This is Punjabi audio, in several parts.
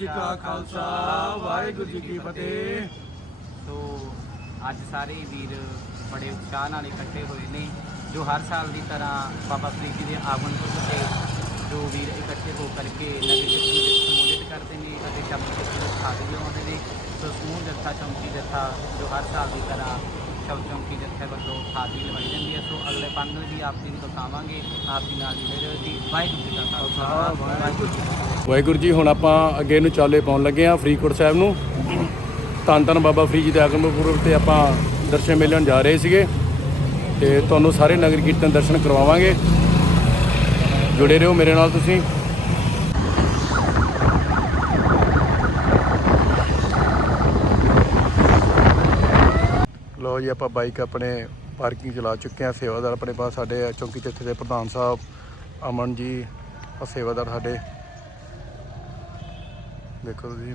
ਜੀ ਕਾ ਖਾਲਸਾ, ਵਾਹਿਗੁਰੂ ਜੀ ਕੀ ਫਤਿਹ। ਸੋ, ਅੱਜ ਸਾਰੇ ਵੀਰ ਬੜੇ ਉਤਸ਼ਾਹ ਨਾਲ ਇਕੱਠੇ ਹੋਏ ਨੇ, ਜੋ ਹਰ ਸਾਲ ਦੀ ਤਰ੍ਹਾਂ ਬਾਬਾ ਫਰੀਦ ਜੀ ਦੇ ਆਗਮਨ ਪੁਰਬ ਤੇ ਜੋ ਵੀਰ ਇਕੱਠੇ ਹੋ ਕਰਕੇ ਨਗਰ ਕੀਰਤਨ ਵਿੱਚ ਸੰਬੋਧਿਤ ਕਰਦੇ ਨੇ ਅਤੇ ਸ਼ਬਦ ਕੀਰਤਨ ਵਿੱਚ ਹਾਜ਼ਰੀ ਲਾਉਂਦੇ ਨੇ। ਸੋ ਸਮੂਹ ਜੱਥਾ ਚੌਂਕੀ ਜੱਥਾ ਜੋ ਹਰ ਸਾਲ ਦੀ ਤਰ੍ਹਾਂ ਸ਼ਬਦ ਚੌਂਕੀ ਜੱਥੇ ਵੱਲੋਂ ਹਾਜ਼ਰੀ ਲਵਾਈ ਜਾਂਦੀ ਹੈ। ਸੋ ਅਗਲੇ ਪੰਜ ਨੂੰ ਵੀ ਆਪ ਜੀ ਨੂੰ ਦਿਖਾਵਾਂਗੇ। ਆਪ ਜੀ ਨਾਲ ਜੁੜੇ ਰਹੋ ਜੀ। ਵਾਹਿਗੁਰੂ ਜੀ ਕਾ ਖਾਲਸਾ। ਵਾਹਿਗੁਰੂ ਜੀ ਕੀ ਫਤਿਹ। ਵਾਹਿਗੁਰੂ ਜੀ, ਹੁਣ ਆਪਾਂ ਅੱਗੇ ਨੂੰ ਚਾਲੇ ਪਾਉਣ ਲੱਗੇ ਆ ਫਰੀਦਕੋਟ ਸਾਹਿਬ ਨੂੰ। ਧੰਨ ਧੰਨ ਬਾਬਾ ਫਰੀਦ ਜੀ ਦੇ ਆਗਮਨ ਪੁਰਬ ਤੇ ਆਪਾਂ ਦਰਸ਼ਨ ਮੇਲਣ ਜਾ ਰਹੇ ਸੀਗੇ ਤੇ ਤੁਹਾਨੂੰ ਸਾਰੇ ਨਗਰ ਕੀਰਤਨ ਦਰਸ਼ਨ ਕਰਵਾਵਾਂਗੇ। ਜੁੜੇ ਰਹੋ ਮੇਰੇ ਨਾਲ ਤੁਸੀਂ। ਲੋ ਜੀ ਆਪਾਂ ਬਾਈਕ ਆਪਣੇ ਪਾਰਕਿੰਗ ਚਲਾ ਚੁੱਕੇ ਆ ਸੇਵਾਦਾਰ ਆਪਣੇ ਪਾਸ ਸਾਡੇ ਆ, ਚੌਂਕੀ ਜੱਥੇ ਦੇ ਪ੍ਰਧਾਨ ਸਾਹਿਬ ਅਮਨ ਜੀ ਆ ਸੇਵਾਦਾਰ ਸਾਡੇ। ਦੇਖੋ ਤੁਸੀਂ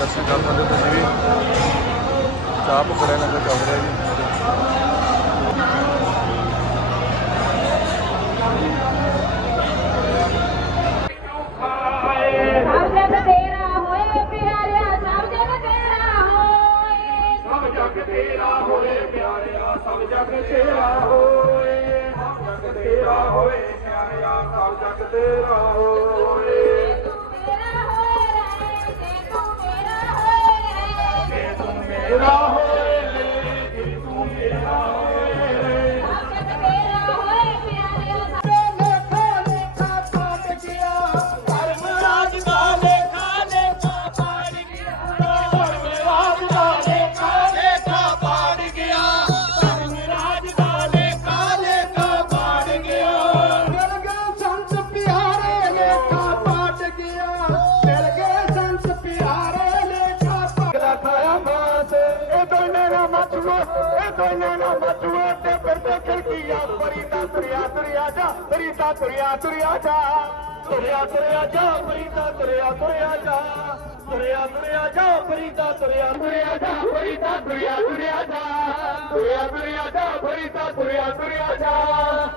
ਦਰਸ਼ਨ ਕਰ ਸਕਦੇ ਹੋ ਤੁਸੀਂ ਵੀ। ਚਾਹ ਪਕੌੜੇ ਲੰਗਰ ਚੱਲ ਰਿਹਾ ਜੀ। ਤੇਰਾ ਹੋਏ ਪਿਆਰਿਆ ਸਭ ਜਗ ਤੇਰਾ ਹੋਏ। ਸਭ ਜਗ ਤੇਰਾ ਹੋਏ ਪਿਆਰਿਆ ਸਭ ਜਗ ਤੇਰਾ ਹੋਏ। ਮੇਰਾ ਇਹਨਾਂ ਨਾ ਤੇ ਫਿਰਦੇ ਖਿੜਕੀਆਂ ਫਰੀਦਾ ਤੁਰਿਆ ਤੁਰਿਆ ਜਾ ਫਰੀਦਾ ਤੁਰਿਆ ਤੁਰਿਆ ਜਾ ਤੁਰਿਆ ਤੁਰਿਆ ਜਾ ਫਰੀਦਾ ਤੁਰਿਆ ਤੁਰਿਆ ਜਾ ਤੁਰਿਆ ਤੁਰਿਆ ਜਾ ਫਰੀਦਾ ਤੁਰਿਆ ਤੁਰਿਆ ਜਾ ਫਰੀਦਾ ਤੁਰਿਆ ਤੁਰਿਆ ਜਾ ਤੁਰਿਆ ਤੁਰਿਆ ਜਾ ਫਰੀਦਾ ਤੁਰਿਆ ਤੁਰਿਆ ਜਾ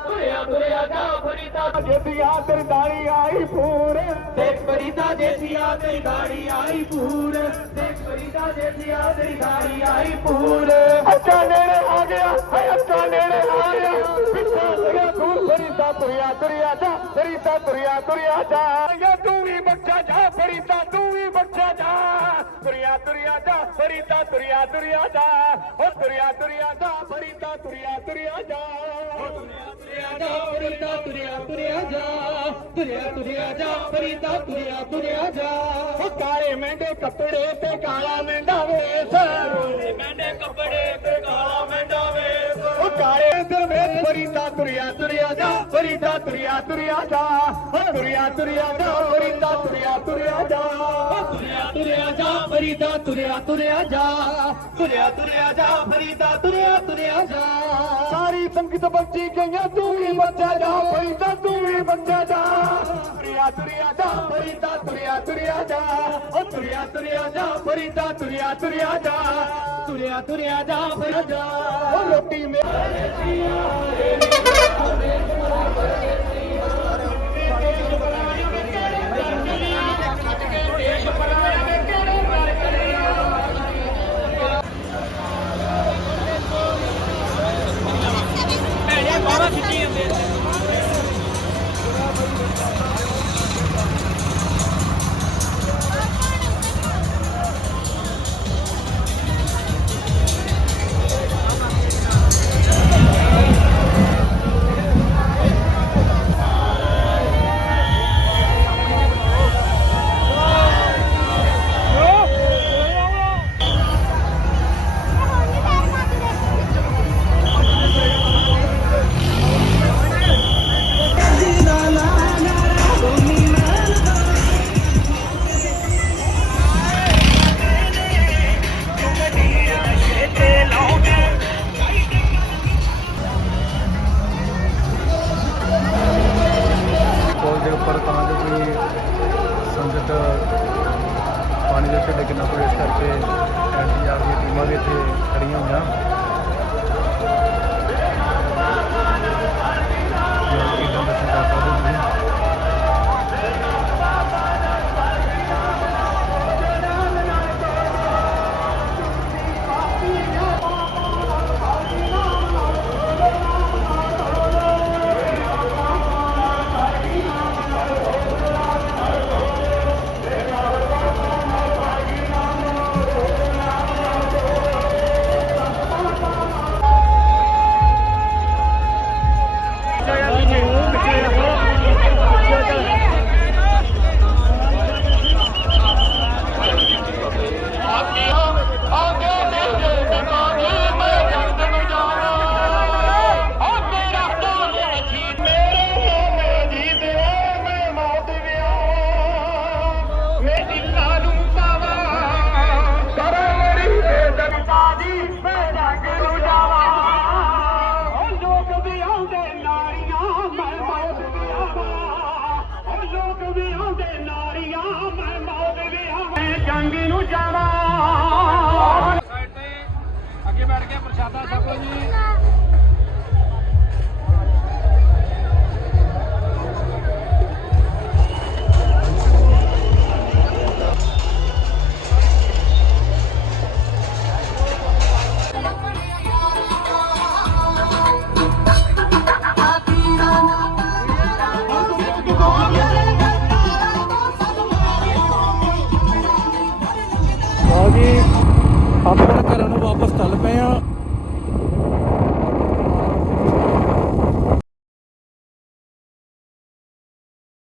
ਤੁਰਿਆ ਤੁਰਿਆ ਜਾ ਫਰੀਦਾ ਜੇਤੀਆ ਤੇਰੀ ਦਾੜੀ ਆਈ ਪੂਰ ਦੇਖ ਫਰੀਦਾ ਜੇਤੀਆ ਤੇਰੀ ਦਾੜੀ ਆਈ ਪੂਰ ਦੇਖ ਫਰੀਦਾ ਜੇਤੀਆ ਤੇਰੀ ਦਾੜੀ ਆਈ ਪੂਰ ਅੱਛਾ ਨੇੜੇ ਆ ਗਿਆ, ਹਾਏ ਅੱਛਾ ਨੇੜੇ ਆ ਗਿਆ। ਪਿੱਛੇ ਲਗਾ ਤੂੰ ਫਰੀਦਾ ਤੁਰਿਆ ਤੁਰਿਆ ਜਾ ਫਰੀਦਾ ਤੁਰਿਆ ਤੁਰਿਆ ਜਾ। ਤੂੰ ਵੀ ਬੱਚਾ ਜਾ ਫਰੀਦਾ ਤੂੰ ਵੀ ਬੱਚਾ ਜਾ ਤੁਰਿਆ ਤੁਰਿਆ ਜਾ ਫਰੀਦਾ ਤੁਰਿਆ ਤੁਰਿਆ ਜਾ ਓ ਤੁਰਿਆ ਤੁਰਿਆ ਜਾ ਫਰੀਦਾ ਤੁਰਿਆ ਤੁਰਿਆ ਜਾ ਓ ਤੁਰਿਆ ਤੁਰਿਆ ਜਾ ਫਰੀਦਾ ਤੁਰਿਆ ਤੁਰਿਆ ਜਾ ਤੁਰਿਆ ਤੁਰਿਆ ਜਾ ਫਰੀਦਾ ਤੁਰਿਆ ਤੁਰਿਆ ਜਾ ਓ ਕਾਲੇ ਮਹਿੰਗੇ ਕੱਪੜੇ ਤੇ ਕਾਲਾ ਮਹਿੰਦਾ ਵੇਸ ਮਹਿੰਗੇ ਕੱਪੜੇ ਤੇ ਕਾਲਾ ਮਹਿੰਦਾ ਵੇਸ ਓ ਕਾਲੇ ਦਰਵੇਸ਼ ਫਰੀਦਾ ਤੁਰਿਆ ਤੁਰਿਆ ਜਾ ਫਰੀਦਾ ਤੁਰਿਆ ਤੁਰਿਆ ਜਾ ਓ ਤੁਰਿਆ ਜਾ ਫਰੀਦਾ ਤੁਰਿਆ ਤੁਰਿਆ ਜਾ ਤੁਰਿਆ ਜਾ ਫਰੀਦਾ ਤੁਰਿਆ ਤੁਰਿਆ ਜਾ। ਤੁਰਿਆ ਤੁਰਿਆ ਜਾ ਫਰੀਦਾ ਤੁਰਿਆ ਤੁਰਿਆ ਜਾ। ਸਾਰੀ ਸੰਗਤ ਬੱਚੀ ਗਈਆਂ ਤੂੰ ਵੀ ਬੱਚਾ ਜਾ ਫਰੀਦਾ ਤੂੰ ਵੀ ਬੱਚਾ ਜਾ। ਤੁਰਿਆ ਤੁਰਿਆ ਜਾ ਫਰੀਦਾ ਤੁਰਿਆ ਤੁਰਿਆ ਜਾ। ਓ ਤੁਰਿਆ ਤੁਰਿਆ ਜਾ ਫਰੀਦਾ ਤੁਰਿਆ ਤੁਰਿਆ ਜਾ। ਤੁਰਿਆ ਤੁਰਿਆ ਜਾ ਫਰੀਦਾ। ਓ ਰੋਟੀ ਮੇਰੇ ਪੁਲ ਇੱਥੇ ਖੜੀਆਂ ਹੋਈਆਂ। ਨੂੰ ਜਾਵਾਂ